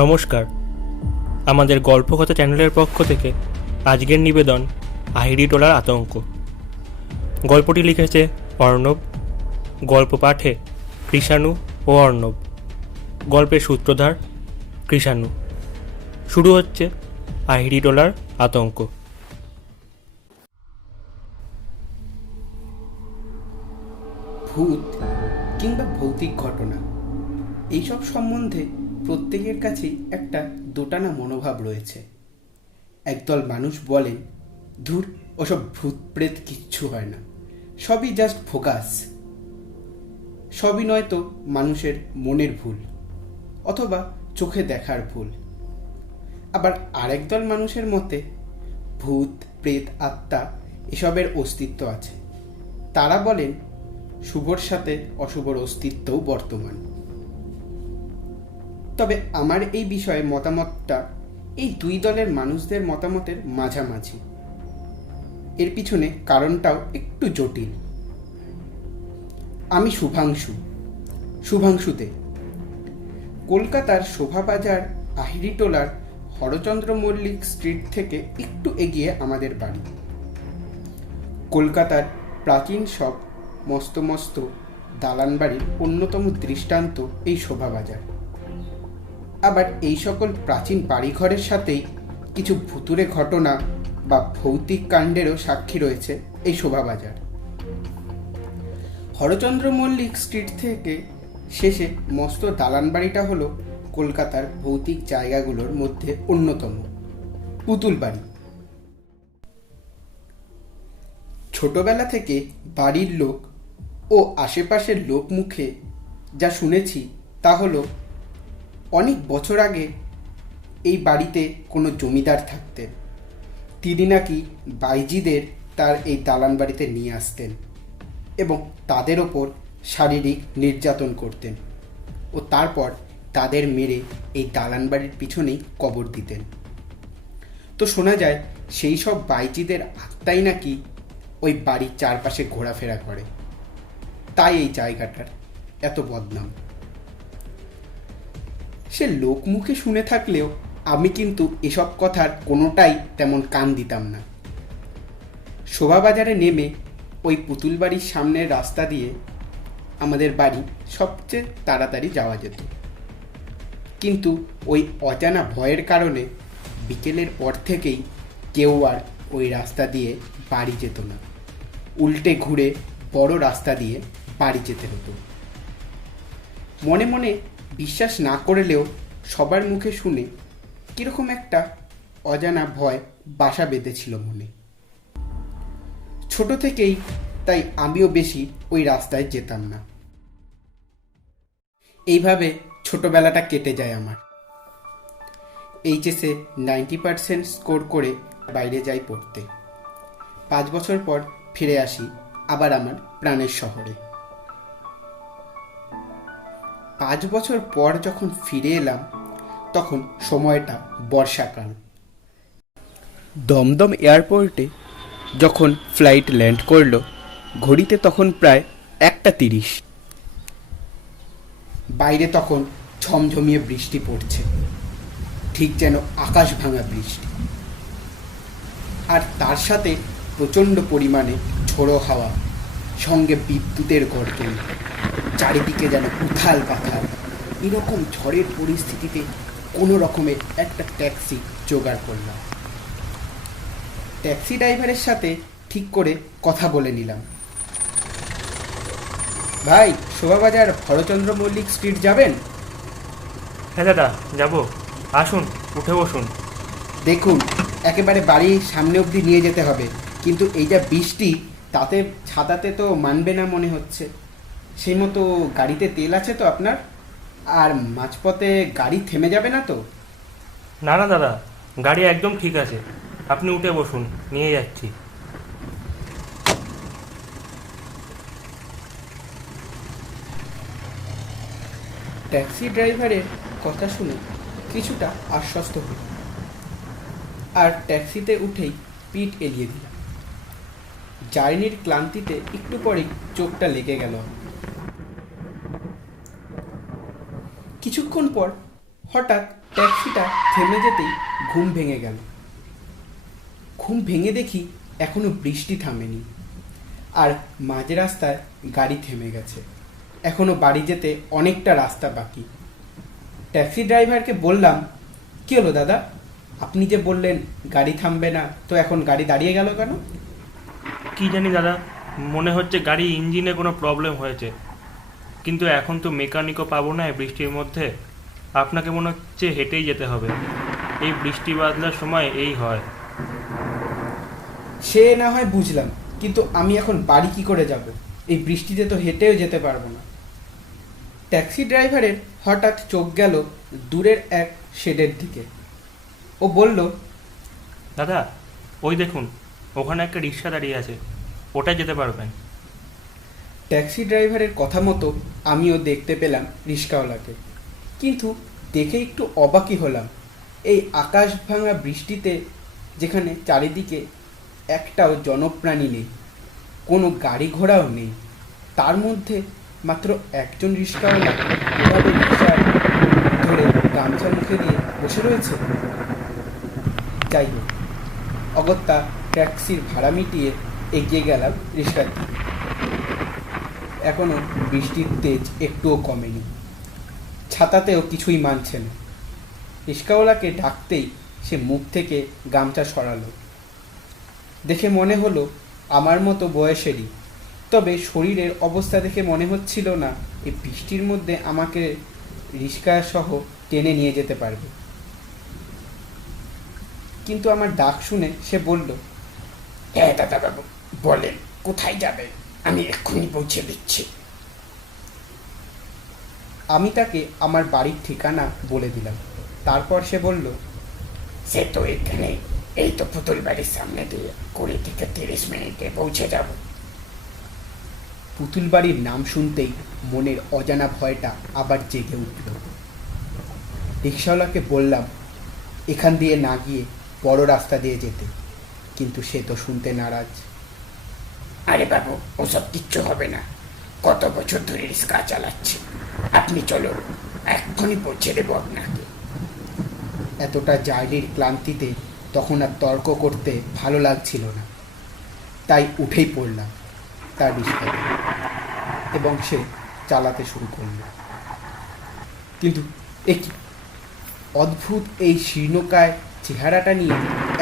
নমস্কার, আমাদের গল্পকথা চ্যানেলের পক্ষ থেকে আজকের নিবেদন আহিরিটোলার আতঙ্ক। গল্পটি লিখেছে অর্ণব। গল্প পাঠে কৃষাণু ও অর্ণব। গল্পের সূত্রধার কৃষাণু। শুরু হচ্ছে আহিরিটোলার আতঙ্ক। ভূত কিংবা ভৌতিক ঘটনা এইসব সম্বন্ধে প্রত্যেকের কাছেই একটা দোটানা মনোভাব রয়েছে। একদল মানুষ বলেন, ধুর, ওসব ভূত প্রেত কিচ্ছু হয় না, সবই জাস্ট ফোকাস, সবই নয়তো মানুষের মনের ভুল অথবা চোখে দেখার ভুল। আবার আরেক দল মানুষের মতে ভূত প্রেত আত্মা এসবের অস্তিত্ব আছে। তারা বলেন শুভর সাথে অশুভর অস্তিত্বও বর্তমান। তবে আমার এই বিষয়ে মতামতটা এই দুই দলের মানুষদের মতামতের মাঝামাঝি। এর পিছনে কারণটাও একটু জটিল। আমি শুভাংশুতে কলকাতার শোভাবাজার আহিরিটোলার হরচন্দ্র মল্লিক স্ট্রিট থেকে একটু এগিয়ে আমাদের বাড়ি। কলকাতার প্রাচীন সব মস্ত মস্ত দালান বাড়ির অন্যতম দৃষ্টান্ত এই শোভাবাজার। আবার এই সকল প্রাচীন বাড়িঘরের সাথেই কিছু ভুতুড়ে ঘটনা বা ভৌতিক কাণ্ডেরও সাক্ষী রয়েছে এই শোভাবাজার। হরচন্দ্র মল্লিক স্ট্রিট থেকে শেষে মস্ত দালান বাড়িটা হলো কলকাতার ভৌতিক জায়গাগুলোর মধ্যে অন্যতম পুতুল বাড়ি। ছোটবেলা থেকে বাড়ির লোক ও আশেপাশের লোক মুখে যা শুনেছি তা হলো অনেক বছর আগে এই বাড়িতে কোনো জমিদার থাকতেন। তিনি নাকি বাইজিদের তার এই দালান বাড়িতে নিয়ে আসতেন এবং তাদের ওপর শারীরিক নির্যাতন করতেন ও তারপর তাদের মেরে এই দালান বাড়ির পিছনেই কবর দিতেন। তো শোনা যায় সেই সব বাইজিদের আত্মাই নাকি ওই বাড়ির চারপাশে ঘোরাফেরা করে, তাই এই জায়গাটার এত বদনাম। সে লোক মুখে শুনে থাকলেও আমি কিন্তু এসব কথার কোনোটাই তেমন কান দিতাম না। শোভাবাজারে নেমে ওই পুতুল বাড়ির সামনের রাস্তা দিয়ে আমাদের বাড়ি সবচেয়ে তাড়াতাড়ি যাওয়া যেত। কিন্তু ওই অজানা ভয়ের কারণে বিকেলের পর থেকেই কেউ আর ওই রাস্তা দিয়ে বাড়ি যেত না, উল্টে ঘুরে বড় রাস্তা দিয়ে বাড়ি যেতে হতো। মনে মনে বিশ্বাস না করলেও সবার মুখে শুনে কিরকম একটা অজানা ভয় বাসা বেঁধেছিল মনে। ছোট থেকেই তাই আমিও বেশি ওই রাস্তায় যেতাম না। এইভাবে ছোটবেলাটা কেটে যায় আমার। এইচএসে 90% স্কোর করে বাইরে যাই পড়তে। 5 বছর পর ফিরে আসি আবার আমার প্রাণের শহরে। 5 বছর পর যখন ফিরে এলাম তখন সময়টা বর্ষাকাল। দমদম এয়ারপোর্টে যখন ফ্লাইট ল্যান্ড করলো ঘড়িতে তখন প্রায় 1:30। বাইরে তখন ঝমঝমিয়ে বৃষ্টি পড়ছে, ঠিক যেন আকাশ ভাঙা বৃষ্টি। আর তার সাথে প্রচণ্ড পরিমাণে ঝোড়ো হাওয়া, সঙ্গে বিদ্যুতের গর্জন, চারিদিকে যেন উথাল পাথাল। এরকম ঝড়ের পরিস্থিতিতে কোনো রকমের একটা ট্যাক্সি জোগাড় করলাম। ট্যাক্সি ড্রাইভারের সাথে ঠিক করে কথা বলে নিলাম, ভাই শোভাবাজার হরচন্দ্র মল্লিক স্ট্রিট যাবেন? হ্যাঁ দাদা, যাবো, আসুন, উঠে বসুন। দেখুন, একেবারে বাড়ির সামনে অবধি নিয়ে যেতে হবে, কিন্তু এই যা বৃষ্টি তাতে ছাতাতে তো মানবে না মনে হচ্ছে। সেই মতো গাড়িতে তেল আছে তো আপনার? আর মাঝপথে গাড়ি থেমে যাবে না তো? না না দাদা, গাড়ি একদম ঠিক আছে, আপনি উঠে বসুন, নিয়ে যাচ্ছি। ট্যাক্সি ড্রাইভারের কথা শুনে কিছুটা আশ্বস্ত হই আর ট্যাক্সিতে উঠেই পিঠ এলিয়ে দিলাম। জার্নির ক্লান্তিতে একটু পরেই চোখটা লেগে গেল। কিছুক্ষণ পর হঠাৎ ট্যাক্সিটা থেমে যেতেই ঘুম ভেঙে গেল। ঘুম ভেঙে দেখি এখনো বৃষ্টি থামেনি, আর মাঝ রাস্তায় গাড়ি থেমে গেছে। এখনো বাড়ি যেতে অনেকটা রাস্তা বাকি। ট্যাক্সি ড্রাইভারকে বললাম, কি হলো দাদা, আপনি যে বললেন গাড়ি থামবে না, তো এখন গাড়ি দাঁড়িয়ে গেল কেন? কি জানি দাদা, মনে হচ্ছে গাড়ি ইঞ্জিনে কোনো প্রবলেম হয়েছে, কিন্তু এখন তো মেকানিকও পাবো না এই বৃষ্টির মধ্যে। আপনাকে মনে হচ্ছে হেঁটেই যেতে হবে, এই বৃষ্টি বাদলার সময় এই হয়। সে না হয় বুঝলাম, কিন্তু আমি এখন বাড়ি কি করে যাব? এই বৃষ্টিতে তো হেঁটেও যেতে পারবো না। ট্যাক্সি ড্রাইভারের হঠাৎ চোখ গেল দূরের এক শেডের দিকে। ও বলল, দাদা ওই দেখুন, ওখানে একটা রিক্সা দাঁড়িয়ে আছে, ওটাই যেতে পারবেন। ট্যাক্সি ড্রাইভারের কথা মতো আমিও দেখতে পেলাম রিক্সাওয়ালাকে, কিন্তু দেখে একটু অবাকই হলাম। এই আকাশ ভাঙা বৃষ্টিতে, যেখানে চারিদিকে একটাও জনপ্রাণী নেই, কোনো গাড়ি ঘোড়াও নেই, তার মধ্যে মাত্র একজন রিক্সাওয়ালা এভাবে রিক্সা ধরে গামছা মুখে দিয়ে বসে রয়েছে। যাই হোক, অগত্যা ট্যাক্সির ভাড়া মিটিয়ে এগিয়ে গেলাম রিক্সার দিকে। এখনো বৃষ্টির তেজ একটুও কমেনি, ছাতাতেও কিছুই মানছে না। রিক্সাওয়ালাকে ডাকতেই সে মুখ থেকে গামছা সরালো। দেখে মনে হলো আমার মতো বয়সেরই, তবে শরীরের অবস্থা দেখে মনে হচ্ছিল না এই বৃষ্টির মধ্যে আমাকে রিক্সা সহ টেনে নিয়ে যেতে পারবে। কিন্তু আমার ডাক শুনে সে বলল, হ্যাঁ দাদাবাবু, বলেন কোথায় যাবেন, আমি এক্ষুনি পৌঁছে দিচ্ছি। আমি তাকে আমার বাড়ির ঠিকানা বলে দিলাম। তারপর সে বলল, সে তো এখানে, এই তো পুতুল বাড়ির সামনে দিয়ে 20 থেকে 30 মিনিটে পৌঁছে যাব। পুতুল বাড়ির নাম শুনতেই মনের অজানা ভয়টা আবার জেগে উঠল। রিক্সাওয়ালাকে বললাম এখান দিয়ে না গিয়ে বড় রাস্তা দিয়ে যেতে, কিন্তু সে তো শুনতে নারাজ। আরে বাবু, ওসব কিচ্ছু হবে না, কত বছর ধরে রিক্সা চালাচ্ছি। আপনি চলুন, এক্ষুনি পৌঁছে দেবো আপনাকে। এতটা জার্নির ক্লান্তিতে তখন আর তর্ক করতে ভালো লাগছিল না, তাই উঠেই পড়লাম তার রিক্সায় এবং সে চালাতে শুরু করল। কিন্তু একই অদ্ভুত এই শীর্ণকায় চেহারাটা নিয়ে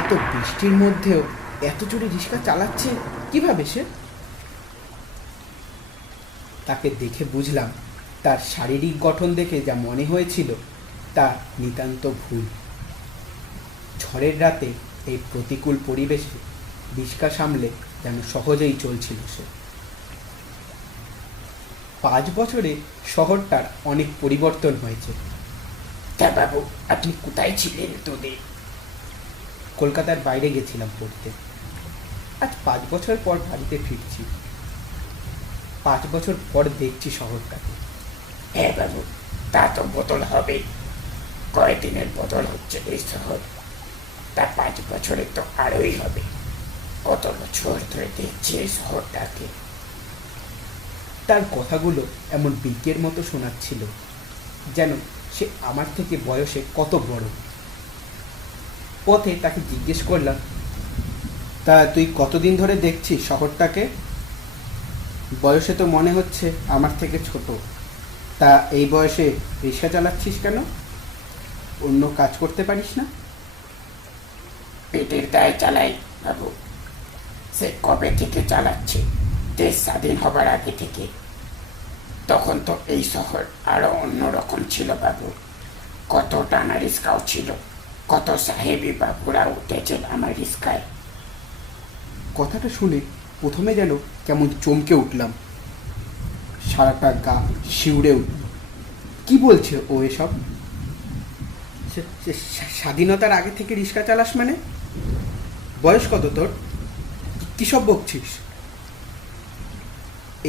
এত বৃষ্টির মধ্যেও এত জোরে রিক্সা চালাচ্ছে কিভাবে সে? তাকে দেখে বুঝলাম তার শারীরিক গঠন দেখে যা মনে হয়েছিল তা নিতান্ত ভুল। ঝড়ের রাতে এই প্রতিকূল পরিবেশে রিক্সা সামলে যেন সহজেই চলছিল সে। 5 বছরে শহরটার অনেক পরিবর্তন হয়েছে। তা বাবু, আপনি কোথায় ছিলেন তোদের? কলকাতার বাইরে গেছিলাম পড়তে, আজ 5 বছর পর বাড়িতে ফিরছি। 5 বছর পর দেখছি শহরটাকে। হ্যাঁ বাবু, তা তো বদল হবে, কয়েকদিনের বদল হচ্ছে এই শহর, তা 5 বছরে তো আরোই হবে। কত বছর ধরে দেখছি এই শহরটাকে। তার কথাগুলো এমন বিজ্ঞের মতো শোনাচ্ছিল, যেন সে আমার থেকে বয়সে কত বড়। পথে তাকে জিজ্ঞেস করলাম, তা তুই কতদিন ধরে দেখছিস শহরটাকে? বয়সে তো মনে হচ্ছে আমার থেকে ছোট, তা এই বয়সে রিক্সা চালাচ্ছিস কেন? অন্য কাজ করতে পারিস না? পেটের দায় চালাই বাবু, সে কবে থেকে চালাচ্ছে, দেশ স্বাধীন হবার আগে থেকে। তখন তো এই শহর আরো অন্যরকম ছিল বাবু, কত টানা রিক্সাও ছিল, কত সাহেবী বাবুরা উঠেছেন আমার রিক্সায়। কথাটা শুনে প্রথমে যেন কেমন চমকে উঠলাম, সারাটা গা শিউরে উঠল। কি বলছে ও এসব? স্বাধীনতার আগে থেকে রিক্সা চালাস মানে? বয়স কত তোর? কী সব বকছিস?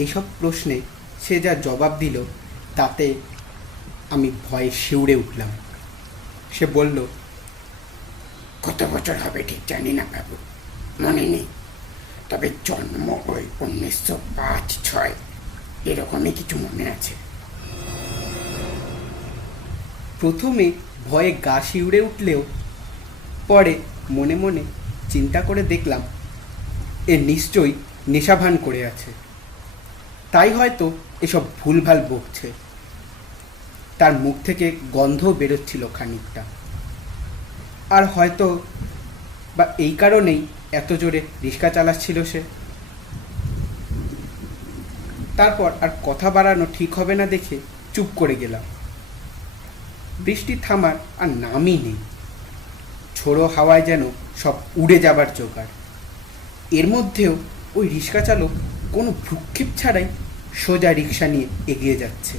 এইসব প্রশ্নে সে যা জবাব দিল তাতে আমি ভয়ে শিউরে উঠলাম। সে বলল, কত বছর হবে ঠিক জানি না বাবু, মনে নেই, তবে জন্ম ওই 1905-06 এরকমই কিছু মনে আছে। প্রথমে ভয়ে গা শিউড়ে উঠলেও পরে মনে মনে চিন্তা করে দেখলাম এ নিশ্চয়ই নেশাভান করে আছে, তাই হয়তো এসব ভুলভাল বকছে। তার মুখ থেকে গন্ধ বেরোচ্ছিল খানিকটা, আর হয়তো বা এই কারণেই এত জোরে রিক্সা চালাচ্ছিল সে। তারপর আর কথা বাড়ানো ঠিক হবে না দেখে চুপ করে গেলাম। বৃষ্টি থামার আর নামই নেই, ঝোড়ো হাওয়ায় যেন সব উড়ে যাবার জোগাড়। এর মধ্যেও ওই রিক্সা চালক কোনো ভ্রুক্ষেপ ছাড়াই সোজা রিক্সা নিয়ে এগিয়ে যাচ্ছে।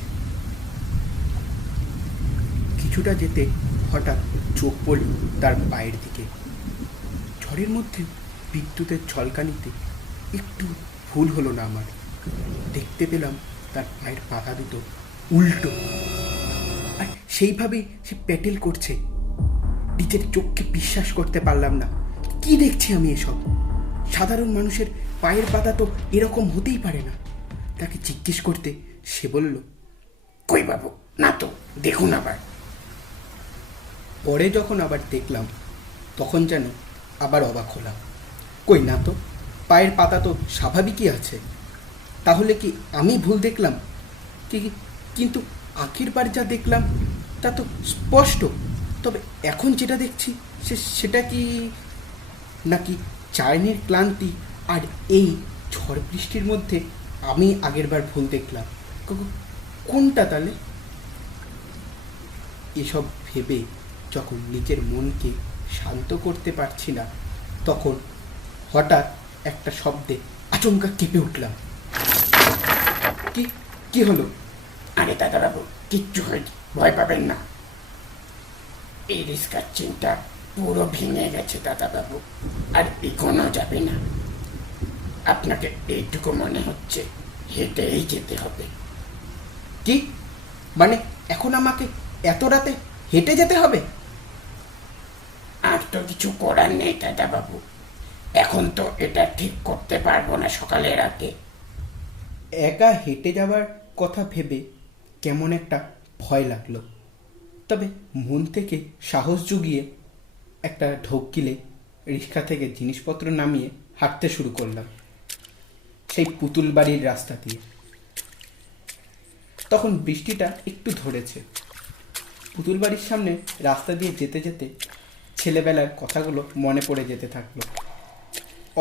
কিছুটা যেতে হঠাৎ চোখ পড়ল তার পায়ের দিকে। ঝড়ের মধ্যে বিদ্যুতের ঝলকানিতে একটু ভুল হলো না আমার, দেখতে পেলাম তার পায়ের পাতা দুটো উল্টো, আর সেইভাবেই সে প্যাটেল করছে। নিজের চোখকে বিশ্বাস করতে পারলাম না। কি দেখছি আমি এসব? সাধারণ মানুষের পায়ের পাতা তো এরকম হতেই পারে না। তাকে জিজ্ঞেস করতে সে বলল, কই বাবু, না তো, দেখুন আবার। পরে যখন আবার দেখলাম তখন যেন আবার অবাক হলাম। কই না তো, পায়ের পাতা তো স্বাভাবিকই আছে। তাহলে কি আমি ভুল দেখলাম? কিন্তু আখিরবার যা দেখলাম তা তো স্পষ্ট। তবে এখন যেটা দেখছি সেটা কি নাকি চায়নির ক্লান্তি আর এই ঝড় বৃষ্টির মধ্যে আমি আগেরবার ভুল দেখলাম? কোনটা তাহলে? এসব ভেবে যখন নিজের মনকে শান্ত করতে পারছি না, তখন হঠাৎ একটা শব্দে আচমকা কেঁপে উঠলাম। কি কি হলো? আরে দাদাবাবু, কিচ্ছু হয়নি, ভয় পাবেন না। এই রিস্কার চেনটা পুরো ভেঙে গেছে দাদাবাবু, আর এগোনো যাবে না। আপনাকে এইটুকু মনে হচ্ছে হেঁটেই যেতে হবে। কি মানে, এখন আমাকে এত রাতে হেঁটে যেতে হবে? আর তো কিছু করার নেই দাদাবাবু, এখন তো এটা ঠিক করতে পারবো না সকালের আগে। একা হেঁটে যাওয়ার কথা ভেবে কেমন একটা ভয় লাগলো। তবে মন থেকে সাহস জুগিয়ে একটা ঢোক গিলে রিক্সা থেকে জিনিসপত্র নামিয়ে হাঁটতে শুরু করলাম সেই পুতুল বাড়ির রাস্তা দিয়ে। তখন বৃষ্টিটা একটু ধরেছে। পুতুল বাড়ির সামনে রাস্তা দিয়ে যেতে যেতে ছেলেবেলার কথাগুলো মনে পড়ে যেতে থাকলো।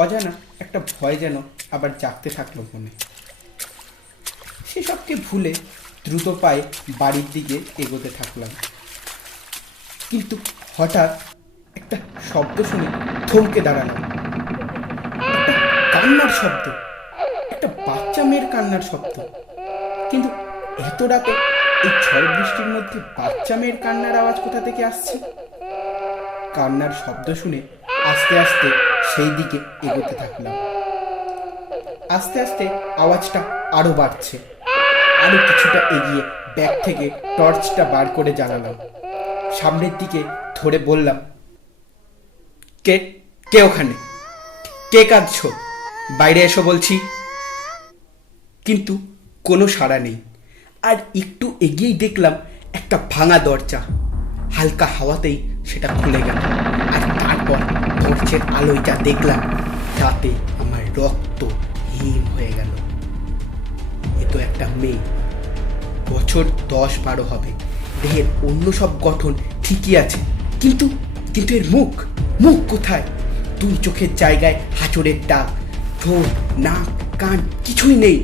অজানা একটা ভয় যেন আবার জাগতে থাকলো মনে। সেসবকে ভুলে দ্রুত পায়ে বাড়ির দিকে এগোতে থাকলাম। কিন্তু হঠাৎ একটা শব্দ শুনে থমকে দাঁড়ালাম। একটা কান্নার শব্দ, একটা বাচ্চা মেয়ের কান্নার শব্দ। কিন্তু এত রাতে এই ঝড় বৃষ্টির মধ্যে বাচ্চা মেয়ের কান্নার আওয়াজ কোথা থেকে আসছে? কান্নার শব্দ শুনে আস্তে আস্তে সেই দিকে এগোতে থাকলাম। আস্তে আস্তে আওয়াজটা আরো বাড়ছে। আরো কিছুটা এগিয়ে ব্যাগ থেকে টর্চটা বার করে জ্বালালাম। সামনের দিকে ধরে বললাম, কে কে ওখানে? কে কাঁদছো? বাইরে এসো বলছি। কিন্তু কোনো সাড়া নেই। আর একটু এগিয়েই দেখলাম একটা ভাঙা দরজা। হালকা হাওয়াতেই সেটা খুলে গেল। আর তারপর টর্চের আলোয় যা দেখলাম তাতে আমার রক্ত হিম হয়ে গেল। এ তো একটা মেয়ে, বছর 10-12 হবে। দেহের অন্য সব গঠন ঠিকই আছে, কিন্তু কিন্তু এর মুখ কোথায়? 2 চোখের জায়গায় হাঁচড়ের দাগ, ঠোঁট, নাক, কান কিছুই নেই,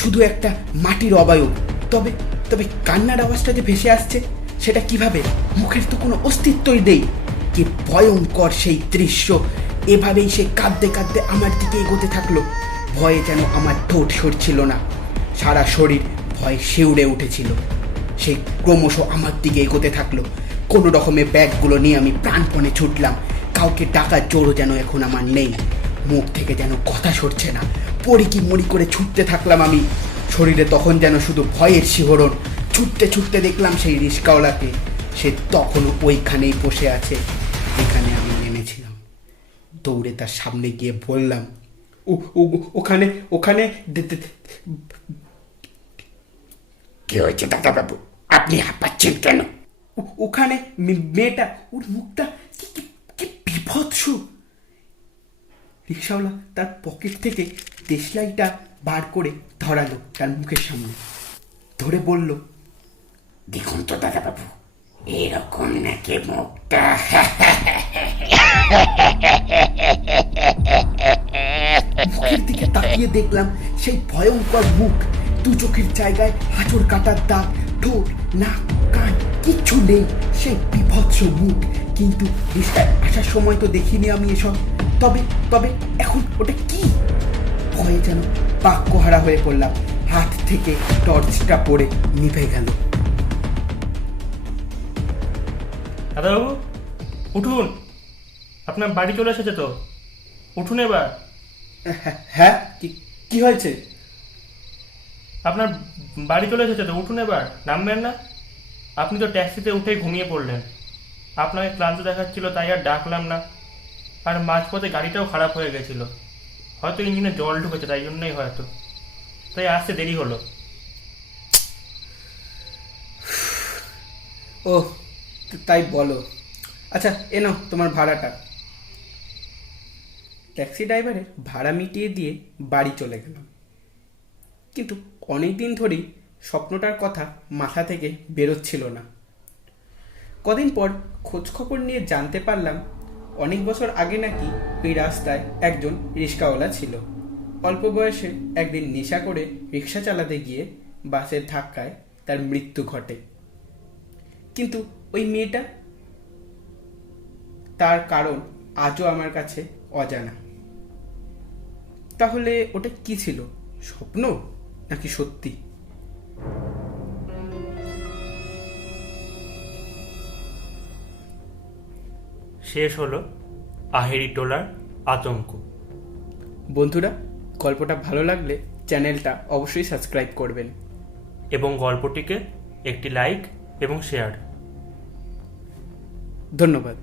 শুধু একটা মাটির অবয়ব। তবে তবে কান্নার আওয়াজটা যে ভেসে আসছে সেটা কিভাবে? মুখের তো কোনো অস্তিত্বই নেই। কি ভয়ঙ্কর সেই দৃশ্য! এভাবেই সে কাঁদতে কাঁদতে আমার দিকে এগোতে থাকলো। ভয়ে যেন আমার ঠোঁট সরছিল না, সারা শরীর ভয়ে শিউরে উঠেছিল। সে ক্রমশ আমার দিকে এগোতে থাকলো। কোনো রকমে ব্যাগগুলো নিয়ে আমি প্রাণপণে ছুটলাম। কাউকে ডাকার জোরও যেন এখন আমার নেই। মুখ থেকে যেন কথা সরছে না। পড়ি কি মরি করে ছুটতে থাকলাম আমি। শরীরে তখন যেন শুধু ভয়ের শিহরণ। ছুটতে ছুটতে দেখলাম সেই রিস্কাওয়ালাকে। সে তখনও ওইখানেই বসে আছে যেখানে আমি নেমেছিলাম। দৌড়ে তার সামনে গিয়ে বললাম, ওখানে ওখানে কি হয়েছে দাদাবাবু, আপনি হাঁপাচ্ছেন কেন? ওখানে মেয়েটা, ওর মুখটা কি কি কি বিভৎস। রিক্সাওয়ালা তার পকেট থেকে দেশলাইটা বার করে ধরালো তার মুখের সামনে, ধরে বলল, দেখুন তো দাদাবাবু, এরকম নাকি মুখটা? মুখের দিকে তাকিয়ে দেখলাম সেই ভয়ঙ্কর মুখ, দু চোখের জায়গায় হাঁচড় কাটার দাগ, ঠোঁট, নাক, কান কিচ্ছু নেই, সেই বিভৎস মুখ। কিন্তু রিক্সায় আসার সময় তো দেখিনি আমি এসব। তবে তবে এখন ওটা কি? ভয়ে যেন বাক্যহারা হয়ে পড়লাম, হাত থেকে টর্চটা পড়ে নিভে গেল। দাদাবাবু উঠুন, আপনার বাড়ি চলে এসেছে তো, উঠুন এবার। হ্যাঁ, কি হয়েছে? আপনার বাড়ি চলে এসেছে তো, উঠুন এবার, নামবেন না? আপনি তো ট্যাক্সিতে উঠেই ঘুমিয়ে পড়লেন। আপনাকে ক্লান্ত দেখাচ্ছিল তাই আর ডাকলাম না। আর মাঝপথে গাড়িটাও খারাপ হয়ে গেছিল, হয়তো ইঞ্জিনে জল ঢুকেছে, তাই জন্যই হয়তো, তাই আসতে দেরি হলো। ও তাই বলো। আচ্ছা এনো তোমার ভাড়াটা। ট্যাক্সি ড্রাইভারের ভাড়া মিটিয়ে দিয়ে বাড়ি চলে গেলাম। কিন্তু অনেক দিন ধরেই স্বপ্নটার কথা মাথা থেকে বেরোচ্ছিল না। কদিন পর খোঁজখবর নিয়ে জানতে পারলাম অনেক বছর আগে নাকি ওই রাস্তায় একজন রিক্সাওয়ালা ছিল। অল্প বয়সে একদিন নেশা করে রিক্সা চালাতে গিয়ে বাসের ধাক্কায় তার মৃত্যু ঘটে। কিন্তু ওই মেয়েটা, তার কারণ আজও আমার কাছে অজানা। তাহলে ওটা কি ছিল, স্বপ্ন নাকি সত্যি? শেষ হলো আহেরি টোলার আতঙ্ক। বন্ধুরা, গল্পটা ভালো লাগলে চ্যানেলটা অবশ্যই সাবস্ক্রাইব করবেন এবং গল্পটিকে একটি লাইক এবং শেয়ার। ধন্যবাদ।